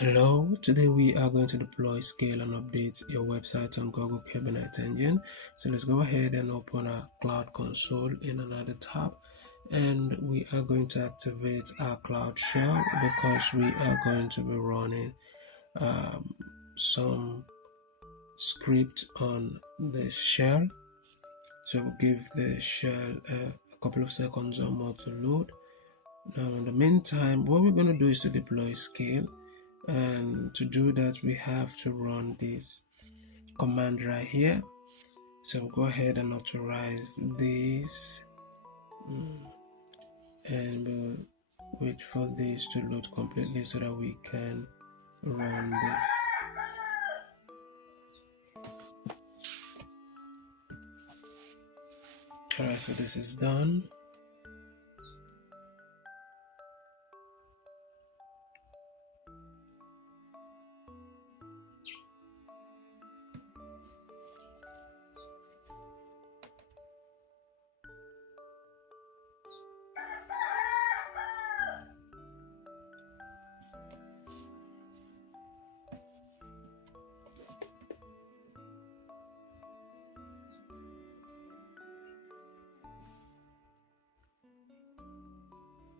Hello, today we are going to deploy, scale, and update your website on Google Kubernetes Engine. So let's go ahead and open our Cloud Console in another tab, and we are going to activate our Cloud Shell because we are going to be running some script on the shell. So we'll give the shell a couple of seconds or more to load. Now in the meantime, what we're going to do is to deploy scale. And to do that, we have to run this command right here. So go ahead and authorize this, and we'll wait for this to load completely so that we can run this. Alright, so this is done.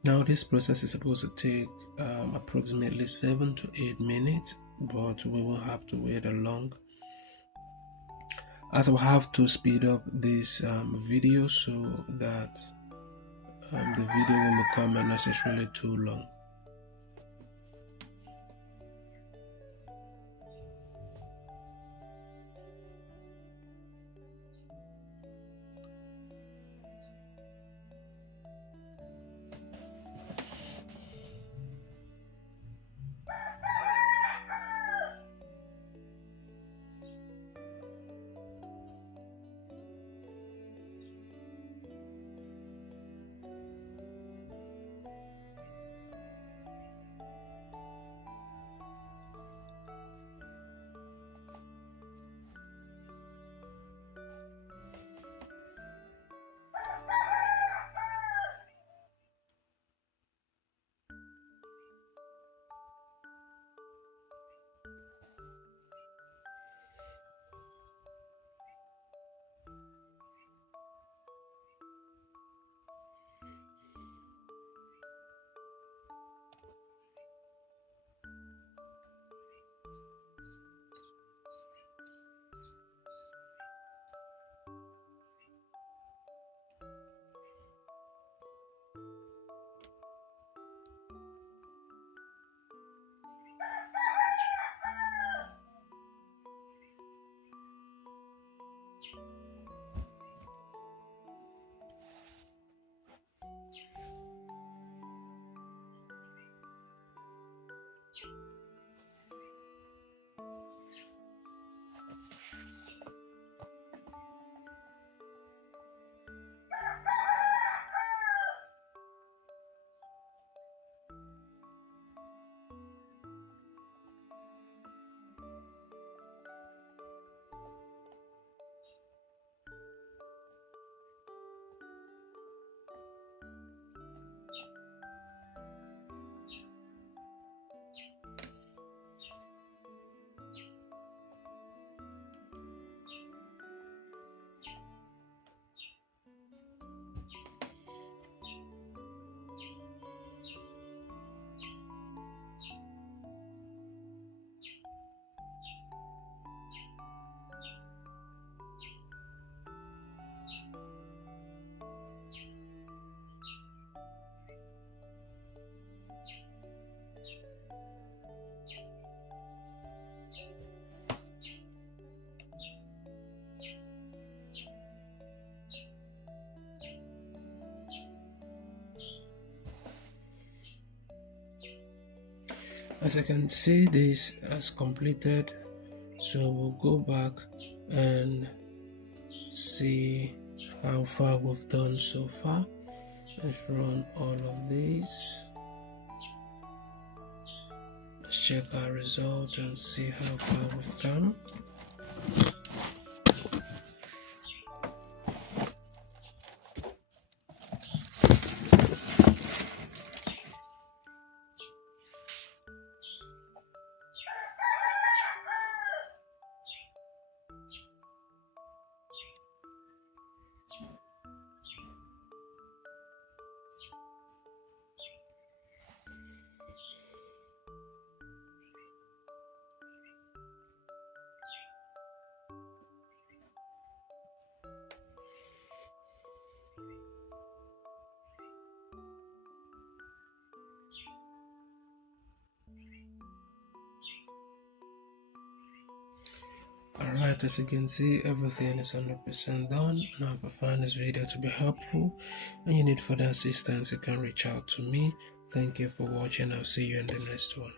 Now this process is supposed to take approximately 7 to 8 minutes, but we won't have to wait long, as I will have to speed up this video so that the video won't become unnecessarily too long. As you can see, this has completed, so we'll go back and see how far we've done so far. Let's run all of these. Let's check our result and see how far we've come. Alright, as you can see, everything is 100% done. Now if I find this video to be helpful and you need further assistance, you can reach out to me. Thank you for watching. I'll see you in the next one.